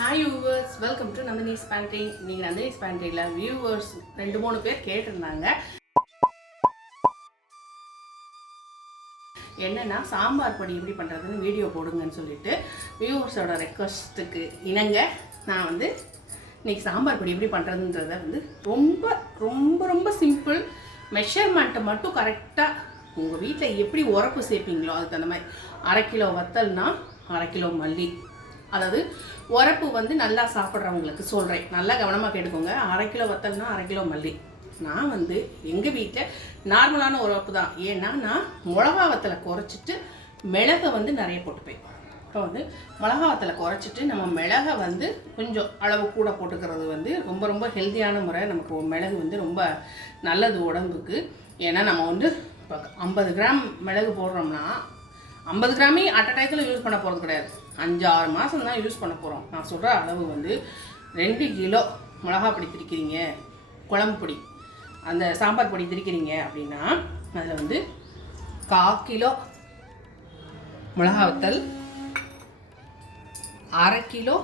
Hi viewers welcome to Nandini's pantry நீங்கள் Nandini's பேண்ட்ரியில் viewers ரெண்டு மூணு பேர் கேட்டிருந்தாங்க. என்னென்னா சாம்பார் பொடி எப்படி பண்ணுறதுன்னு வீடியோ போடுங்கன்னு சொல்லிட்டு வியூவர்ஸோட ரெக்வஸ்ட்டுக்கு இணங்க நான் வந்து இன்றைக்கி சாம்பார் பொடி எப்படி பண்ணுறதுன்றத வந்து ரொம்ப ரொம்ப ரொம்ப சிம்பிள் மெஷர்மெண்ட்டை மட்டும் கரெக்டாக உங்கள் வீட்டில் எப்படி உரப்பு சேர்ப்பீங்களோ அதுக்கு தகுந்த மாதிரி அரை கிலோ வத்தல்னா அரை கிலோ மல்லி. அதாவது உரப்பு வந்து நல்லா சாப்பிட்றவங்களுக்கு சொல்கிறேன் நல்லா கவனமாக கேட்டுக்கோங்க. அரை கிலோ வத்தல்னா அரை கிலோ மல்லி. நான் வந்து எங்கள் வீட்டில் நார்மலான உரப்பு தான். ஏன்னா நான் மிளகா வத்தலை குறைச்சிட்டு மிளகை வந்து நிறைய போட்டுப்பேன். இப்போ வந்து மிளகா வத்தலை குறைச்சிட்டு நம்ம மிளகை வந்து கொஞ்சம் அளவு கூட போட்டுக்கிறது வந்து ரொம்ப ரொம்ப ஹெல்த்தியான முறை நமக்கு மிளகு வந்து ரொம்ப நல்லது உடம்புக்கு. ஏன்னா நம்ம வந்து இப்போ ஐம்பது கிராம் மிளகு போடுறோம்னா ஐம்பது கிராமே அட் டைத்தில் யூஸ் பண்ண போகிறது கிடையாது. அஞ்சு ஆறு மாதம் தான் யூஸ் பண்ண போகிறோம் நான் சொல்கிற அளவு வந்து ரெண்டு கிலோ மிளகா பொடி திரிக்கிறீங்க குழம்பு பொடி. அந்த சாம்பார் பொடி திரிக்கிறீங்க அப்படின்னா அதில் வந்து கா கிலோ மிளகா வத்தல் அரை கிலோ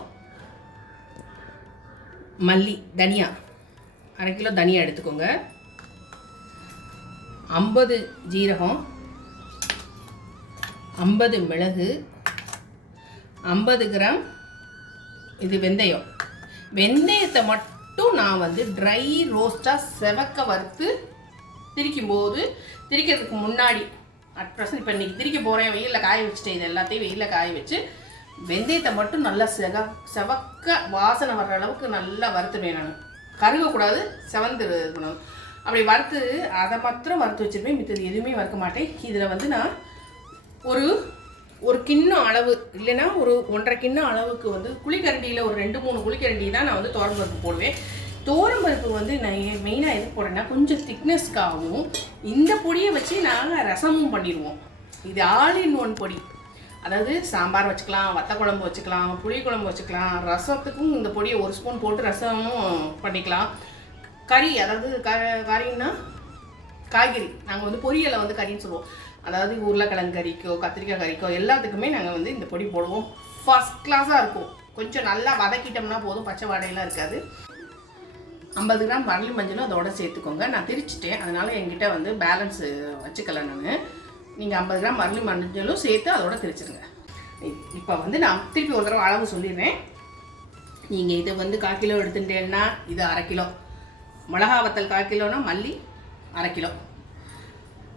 மல்லி தனியா. அரை கிலோ தனியா எடுத்துக்கோங்க. ஐம்பது ஜீரகம் ஐம்பது மிளகு ஐம்பது கிராம். இது வெந்தயம். வெந்தயத்தை மட்டும் நான் வந்து ட்ரை ரோஸ்ட்டாக செவக்க வறுத்து திரிக்கும் போது திரிக்கிறதுக்கு முன்னாடி அட் ப்ரெசன்ட் இப்போ இன்றைக்கி திரிக்க போகிறேன் வெயிலில் காய வச்சுட்டேன் இது எல்லாத்தையும் வெயிலில் காய வச்சு வெந்தயத்தை மட்டும் நல்லா செக செவக்க வாசனை வர்ற அளவுக்கு நல்லா வறுத்துடுவேன் நான். கருகக்கூடாது செவந்து இருக்கணும். அப்படி வறுத்து அதை மாத்திரம் வறுத்து வச்சுருப்பேன் மித்தது எதுவுமே வறுக்க மாட்டேன். இதில் வந்து நான் ஒரு ஒரு கிண்ணம் அளவு இல்லைன்னா ஒரு ஒன்றரை கிண்ணம் அளவுக்கு வந்து குழிக்கரண்டியில் ஒரு ரெண்டு மூணு குழிக்கரண்டி தான் நான் வந்து தோரம்பருப்பு போடுவேன். தோரம்பருப்பு வந்து நான் மெயினாக எது போடுறேன்னா கொஞ்சம் திக்னஸ்க்காகவும் இந்த பொடியை வச்சு நாங்கள் ரசமும் பண்ணிடுவோம். இது ஆல் இன் ஒன் பொடி. அதாவது சாம்பார் வச்சுக்கலாம் வத்த குழம்பு வச்சுக்கலாம் புளி குழம்பு வச்சுக்கலாம் ரசத்துக்கும் இந்த பொடியை ஒரு ஸ்பூன் போட்டு ரசமும் பண்ணிக்கலாம். கறி அதாவது க கறின்னா காய்கறி. நாங்கள் வந்து பொரியலை வந்து கறின்னு சொல்லுவோம். அதாவது உருளைக்கிழங்கு கறிக்கோ கத்திரிக்காய் கறிக்கோ எல்லாத்துக்குமே நாங்கள் வந்து இந்த பொடி போடுவோம். ஃபர்ஸ்ட் கிளாஸாக இருக்கும். கொஞ்சம் நல்லா வதக்கிட்டோம்னா போதும். பச்சை வாடையெல்லாம் இருக்காது. ஐம்பது கிராம் வரலி மஞ்சளும் அதோட சேர்த்துக்கோங்க. நான் திரிச்சிட்டேன். அதனால் என்கிட்ட வந்து பேலன்ஸ் வச்சுக்கல நான். நீங்கள் ஐம்பது கிராம் வரலி மஞ்சளும் சேர்த்து அதோட திரிச்சிருங்க. இப்போ வந்து நான் திருப்பி ஒரு தடவை அளவு சொல்லிடுறேன். நீங்கள் இதை வந்து கால் கிலோ எடுத்துட்டேன்னா இது அரை கிலோ. மிளகா வத்தல் கால் கிலோனா மல்லி அரை கிலோ.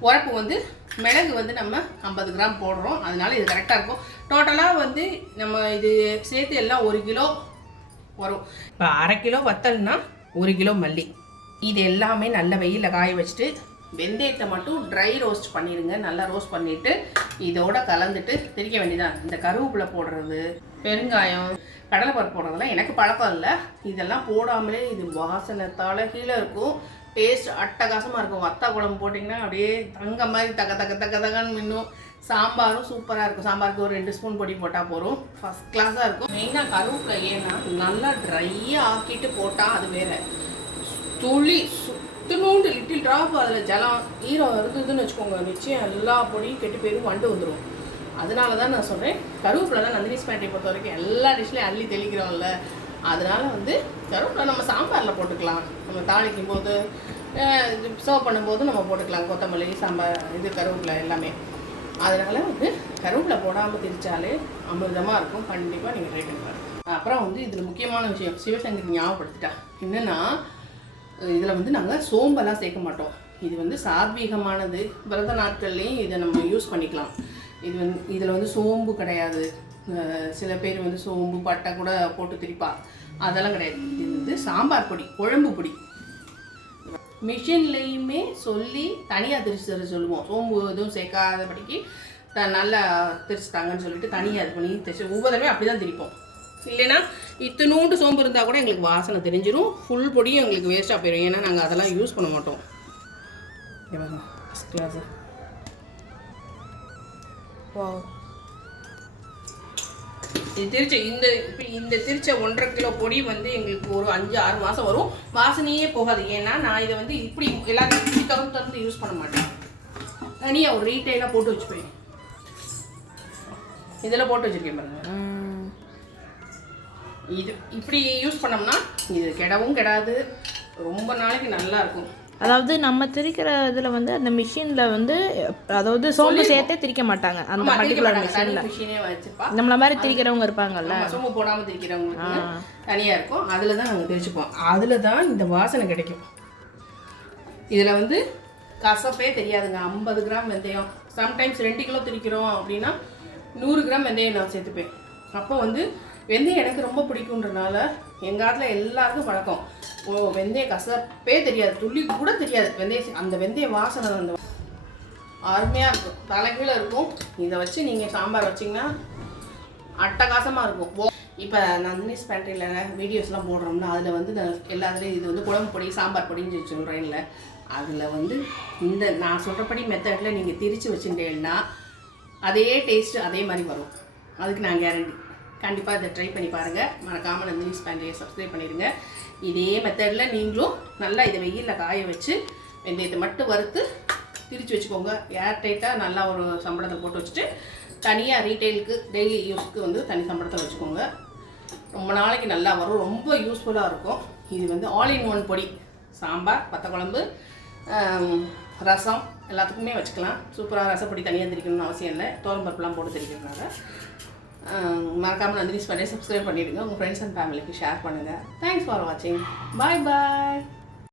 உரப்பு வந்து மிளகு வந்து நம்ம ஐம்பது கிராம் போடுறோம். அதனால இது கரெக்டாக இருக்கும். டோட்டலாக வந்து நம்ம இது சேர்த்து எல்லாம் ஒரு கிலோ வரும் இப்போ அரை கிலோ வத்தல்னா ஒரு கிலோ மல்லி. இது எல்லாமே நல்ல வெயிலில் காய வச்சுட்டு வெந்தயத்தை மட்டும் ட்ரை ரோஸ்ட் பண்ணிடுங்க நல்லா ரோஸ்ட் பண்ணிவிட்டு இதோட கலந்துட்டு திரிக்க வேண்டியதான் இந்த கருவேப்பிலை போடுறது பெருங்காயம் கடலைப்பருப்பு போடுறதெல்லாம் எனக்கு பழக்கம் இல்லை. இதெல்லாம் போடாமலே இது வாசனை தலகீழ இருக்கும். டேஸ்ட் அட்டகாசமாக இருக்கும். வத்தா குழம்பு போட்டிங்கன்னா அப்படியே தங்க மாதிரி தக்க தக்க தக்க தகன்னு மின்னும். சாம்பாரும் சூப்பராக இருக்கும். சாம்பாருக்கு ஒரு ரெண்டு ஸ்பூன் பொடி போட்டால் போதும். ஃபஸ்ட் கிளாஸாக இருக்கும். மெயினாக கருவேப்பிலை ஏன்னா நல்லா ட்ரையாக ஆக்கிட்டு போட்டால் அது வேற. துளி சுத்தனூண்டு லிட்டில் ட்ராப் அதில் ஜலம் ஈரம் இருந்ததுன்னு வச்சுக்கோங்க. நிச்சயம் எல்லா பொடியும் கெட்டு போயிடும் வண்டு வந்துடும் அதனால தான் நான் சொல்கிறேன் கருவேப்பிலை தான் நந்தினி ஸ்பேண்டை பொறுத்த வரைக்கும் எல்லா டிஷ்லையும் அள்ளி தெளிக்கிறோம்ல. அதனால் வந்து கருவேப்பிலை நம்ம சாம்பாரில் போட்டுக்கலாம். நம்ம தாளிக்கும் போது சர்வ் பண்ணும்போது நம்ம போட்டுக்கலாம். கொத்தமல்லி சாம்பார் இது கருவேப்பிலை எல்லாமே. அதனால் வந்து கருவேப்பிலை போடாமல் திரிச்சாலே அமிர்தமாக இருக்கும். கண்டிப்பாக நீங்கள் ட்ரை பண்ணி அப்புறம் வந்து இதில் முக்கியமான விஷயம் சிவசங்கரி ஞாபகப்படுத்திட்டா. என்னென்னா இதில் வந்து நாங்கள் சோம்பெல்லாம் சேர்க்க மாட்டோம். இது வந்து சாத்வீகமானது. விரத நாட்கள்லேயும் இதை நம்ம யூஸ் பண்ணிக்கலாம். இது வந்து இதில் வந்து சோம்பு கிடையாது. சில பேர் வந்து சோம்பு பட்டை கூட போட்டு திரிப்பா. அதெல்லாம் கிடையாது. இது வந்து சாம்பார் பொடி குழம்பு பொடி. மிஷின்லேயுமே சொல்லி தனியாக திரிச்சு தர சொல்லுவோம். சோம்பு எதுவும் சேர்க்காதபடிக்கு த நல்லா திரிச்சுட்டாங்கன்னு சொல்லிட்டு தனியாக இது பண்ணி திரிச்சு ஒவ்வொரு அப்படி தான் திரிப்போம். இல்லைன்னா இத்தனூண்டு சோம்பு இருந்தால் கூட எங்களுக்கு வாசனை தெரிஞ்சிடும் ஃபுல் பொடியும் எங்களுக்கு வேஸ்ட்டாக போயிடும் ஏன்னா நாங்கள் அதெல்லாம் யூஸ் பண்ண மாட்டோம். ஃபஸ்ட் கிளாஸு இது திருச்ச இந்த இந்த திருச்ச ஒன்றரை கிலோ பொடி வந்து எங்களுக்கு ஒரு அஞ்சு ஆறு மாதம் வரும். வாசனையே போகாது. ஏன்னா நான் இதை வந்து இப்படி எல்லாத்தையும் இப்படி திறந்து திறந்து யூஸ் பண்ண மாட்டேன். தனியாக ஒரு ரீட்டைலாக போட்டு வச்சுப்பேன். இதில் போட்டு வச்சுருக்கேன் பாருங்க. இது இப்படி யூஸ் பண்ணோம்னா இது கெடவும் கெடாது. ரொம்ப நாளைக்கு நல்லா இருக்கும். அதாவது நம்ம திரிக்கிற இதில் வந்து அந்த மிஷினில் வந்து அதாவது சோம்பு சேர்த்தே திரிக்க மாட்டாங்க. அந்த பர்டிகுலர் மிஷினில் நம்மள மாதிரி திரிக்கிறவங்க இருப்பாங்கல்ல. சோம்பு போடாம திரிக்கிறவங்களுக்கு தனியா இருக்கும். அதுல தான் நாங்க திரிச்சுப்போம். அதுல தான் இந்த வாசனை கிடைக்கும். இதுல வந்து கசப்பே தெரியாதுங்க. ஐம்பது கிராம் வெந்தயம். சம்டைம்ஸ் ரெண்டு கிலோ திரிக்கிறோம் அப்படின்னா நூறு கிராம் வெந்தயம் நான் சேர்த்துப்பேன். அப்போ வந்து வெந்தயம் எனக்கு ரொம்ப பிடிக்குன்றனால எங்கள் ஆட்டில் எல்லாருக்கும் பழக்கம். ஓ வெந்தய கசப்பே தெரியாது துள்ளி கூட தெரியாது. வெந்தய அந்த வெந்தய வாசனை அந்த அருமையாக இருக்கும். தலைகீழ இருக்கும். இதை வச்சு நீங்கள் சாம்பார் வச்சிங்கன்னா அட்டகாசமாக இருக்கும். ஓ இப்போ நந்தினிஸ் பேண்ட்ரியில் வீடியோஸ்லாம் போடுறோம்னா அதில் வந்து நான் எல்லாத்துலேயும் இது வந்து குழம்பு பொடி சாம்பார் பொடின்னு சொல்கிறேன்ல அதில் வந்து இந்த நான் சொல்கிறபடி மெத்தடில் நீங்கள் திரித்து வச்சுட்டேன்னா அதே டேஸ்ட்டு அதே மாதிரி வரும். அதுக்கு நான் கேரண்டி கண்டிப்பாக இதை ட்ரை பண்ணி பாருங்கள் மறக்காமல் நந்தினிஸ் பேண்ட்ரியை சப்ஸ்கிரைப் பண்ணிடுங்க. இதே மெத்தடில் நீங்களும் நல்லா இதை வெயிலில் காய வச்சு வெந்தயத்தை மட்டும் வறுத்து திரிச்சு வச்சுக்கோங்க. ஏர் டைட்டாக நல்லா ஒரு சம்பளத்தை போட்டு வச்சுட்டு தனியாக ரீட்டைலுக்கு டெய்லி யூஸ்க்கு வந்து தனி சம்பளத்தை வச்சுக்கோங்க. ரொம்ப நாளைக்கு நல்லா வரும். ரொம்ப யூஸ்ஃபுல்லாக இருக்கும். இது வந்து ஆல் இன் ஒன் பொடி. சாம்பார் பத்த குழம்பு ரசம் எல்லாத்துக்குமே வச்சுக்கலாம். சூப்பராக ரசப்பொடி தனியாக திரிக்கணும்னு அவசியம் இல்லை. தோரம்பருப்புலாம் போட்டு திரிக்கிறதுனால. மறக்காமல் நந்தினி பண்ணி சப்ஸ்கிரைப் பண்ணிவிடுங்க உங்கள் ஃப்ரெண்ட்ஸ் அண்ட் ஃபேமிலிக்கு ஷேர் பண்ணுங்கள் தேங்க்ஸ் ஃபார் வாட்சிங் பாய் பாய்